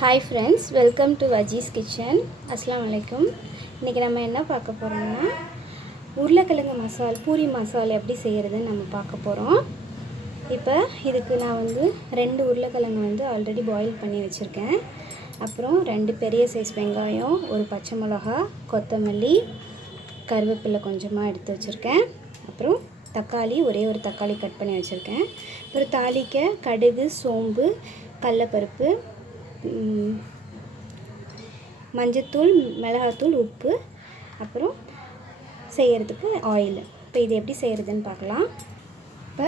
Hi friends, welcome to Vajji's Kitchen. Assalamu alaikum. இன்னைக்கு நம்ம என்ன பார்க்க போறோம்னா உருளைக்கிழங்கு மசால் பூரி மசால் எப்படி செய்யறதுன்னு நம்ம பார்க்க போறோம். இப்போ இதுக்கு நான் வந்து 2 உருளைக்கிழங்கு வந்து ஆல்ரெடி பாயில் பண்ணி வச்சிருக்கேன். அப்புறம் 2 பெரிய சைஸ் வெங்காயம், ஒரு பச்சை மிளகாய், கொத்தமல்லி, கறிவேப்பிலை கொஞ்சமா எடுத்து வச்சிருக்கேன். அப்புறம் தக்காளி ஒரே ஒரு தக்காளி கட் பண்ணி வச்சிருக்கேன். அப்புறம் தாளிக்க கடுகு, சோம்பு, கடலைப்பருப்பு, மஞ்சத்தூள், மிளகாத்தூள், உப்பு, அப்புறம் செய்யறதுக்கு ஆயில். இப்போ இது எப்படி செய்யறதுன்னு பார்க்கலாம். இப்போ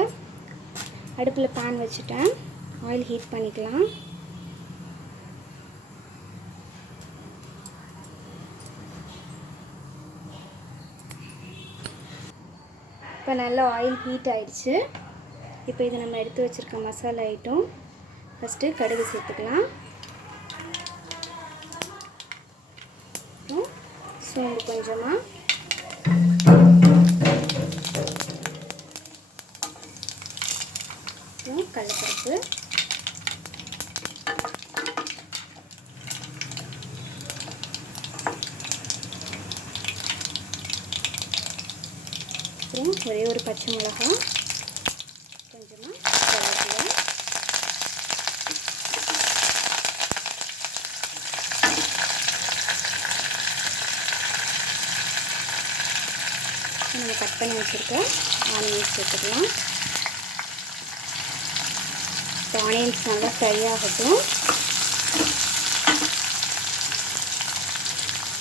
அடுப்பில் பேன் வச்சுட்டேன். ஆயில் ஹீட் பண்ணிக்கலாம். இப்போ நல்லா ஆயில் ஹீட் ஆயிடுச்சு. இப்போ இது நம்ம எடுத்து வச்சிருக்க மசாலா ஐட்டம். ஃபஸ்ட்டு கடுகு சேர்த்துக்கலாம். சோம்பு கொஞ்சமாக, கடலைப்பருப்பு, அப்புறம் ஒரே ஒரு பச்சை மிளகாய், கொஞ்சமாக கருவேப்பிலை, நம்ம கட் பண்ணி வச்சுருக்க ஆனியன்ஸ் சேர்த்துக்கலாம். இப்போ ஆனியன்ஸ் நல்லா ஃப்ரை ஆகட்டும்.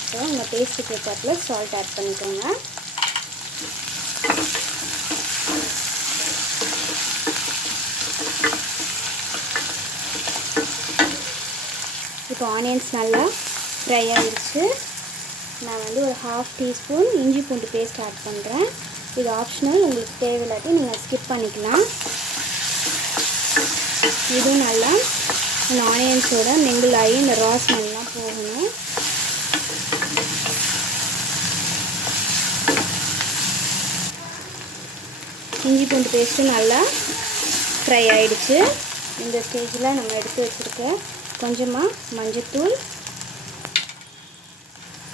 இப்போ நம்ம டேஸ்ட்டுக்கு ஏற்றாப்புல சால்ட் ஆட் பண்ணிக்கோங்க. இப்போ ஆனியன்ஸ் நல்லா ஃப்ரை ஆகிடுச்சு. நான் வந்து ஒரு 1/2 டீஸ்பூன் இஞ்சி பூண்டு பேஸ்ட் ஆட் பண்ணுறேன். இது ஆப்ஷனல், உங்களுக்கு தேவையில்லாட்டி நீங்கள் ஸ்கிப் பண்ணிக்கலாம். இதுவும் நல்லா இந்த ஆனியன்ஸோட மிங்கிள் ஆகி இந்த ரா ஸ்மெல்லாம் போகணும். இஞ்சி பூண்டு பேஸ்ட்டும் நல்லா ஃப்ரை ஆகிடுச்சு. இந்த ஸ்டேஜில் நம்ம எடுத்து வச்சுருக்க கொஞ்சமாக மஞ்சத்தூள்,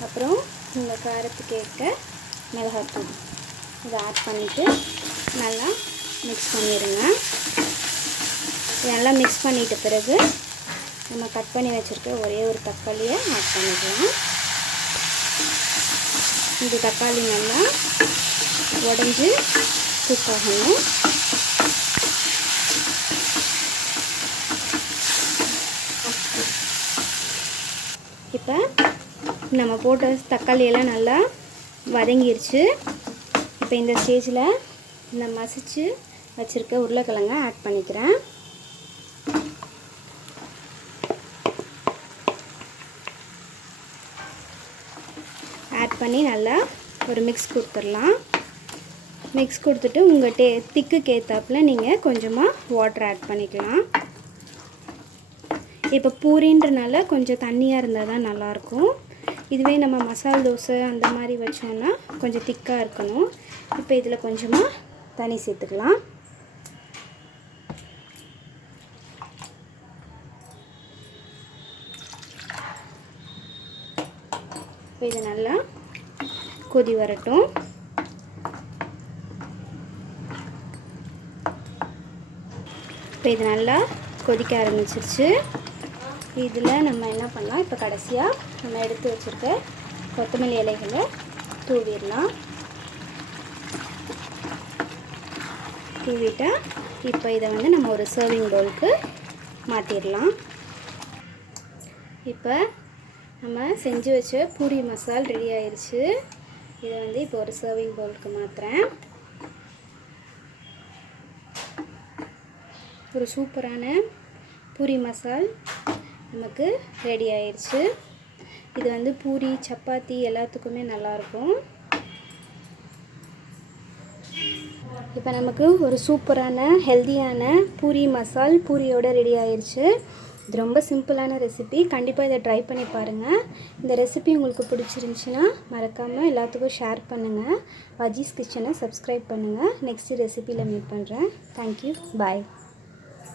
அப்புறம் இந்த காரத்துக்கு ஏற்ற மிளகாத்தூள் இதை ஆட் பண்ணிவிட்டு நல்லா மிக்ஸ் பண்ணிடுங்க. நல்லா மிக்ஸ் பண்ணிட்ட பிறகு நம்ம கட் பண்ணி வச்சுருக்க ஒரே ஒரு தக்காளியை ஆட் பண்ணிக்கலாம். இந்த தக்காளி நல்லா உடஞ்சி குக் ஆகணும். இப்போ நம்ம போட்ட தக்காளியெல்லாம் நல்லா வதங்கிருச்சு. இப்போ இந்த ஸ்டேஜில் இந்த மசிச்சு வச்சுருக்க உருளைக்கிழங்க ஆட் பண்ணிக்கிறேன். ஆட் பண்ணி நல்லா ஒரு மிக்ஸ் கொடுத்துடலாம். மிக்ஸ் கொடுத்துட்டு உங்கள் திக்குக்கு ஏற்றாப்புல நீங்கள் கொஞ்சமாக வாட்டர் ஆட் பண்ணிக்கலாம். இப்போ பூரின்றனால கொஞ்சம் தண்ணியாக இருந்தால் தான் நல்லாயிருக்கும். இதுவே நம்ம மசால் தோசை அந்த மாதிரி வச்சோன்னா கொஞ்சம் திக்காக இருக்கணும். இப்போ இதில் கொஞ்சமாக தண்ணி சேர்த்துக்கலாம். இப்போ இது நல்லா கொதி வரட்டும். இப்போ இது நல்லா கொதிக்க ஆரம்பிச்சிருச்சு. இதில் நம்ம என்ன பண்ணலாம், இப்போ கடைசியாக நம்ம எடுத்து வச்சுருக்க கொத்தமல்லி இலைகளை தூவிடலாம். தூவிட்டால் இப்போ இதை வந்து நம்ம ஒரு சர்விங் பவுலுக்கு மாற்றிடலாம். இப்போ நம்ம செஞ்சு வச்ச பூரி மசால் ரெடி ஆயிடுச்சு. இதை வந்து இப்போ ஒரு சர்விங் பவுலுக்கு மாற்றுறேன். ஒரு சூப்பரான பூரி மசால் நமக்கு ரெடி ஆயிடுச்சு. இது வந்து பூரி, சப்பாத்தி எல்லாத்துக்குமே நல்லாயிருக்கும். இப்போ நமக்கு ஒரு சூப்பரான ஹெல்தியான பூரி மசால் பூரியோட ரெடி ஆயிடுச்சு. இது ரொம்ப சிம்பிளான ரெசிபி. கண்டிப்பாக இதை ட்ரை பண்ணி பாருங்கள். இந்த ரெசிபி உங்களுக்கு பிடிச்சிருந்துச்சின்னா மறக்காமல் எல்லாத்துக்கும் ஷேர் பண்ணுங்கள். வஜ்ஜீஸ் கிச்சனை சப்ஸ்கிரைப் பண்ணுங்கள். நெக்ஸ்ட் ரெசிபியில் மீட் பண்ணுறேன். தேங்க்யூ, பாய்.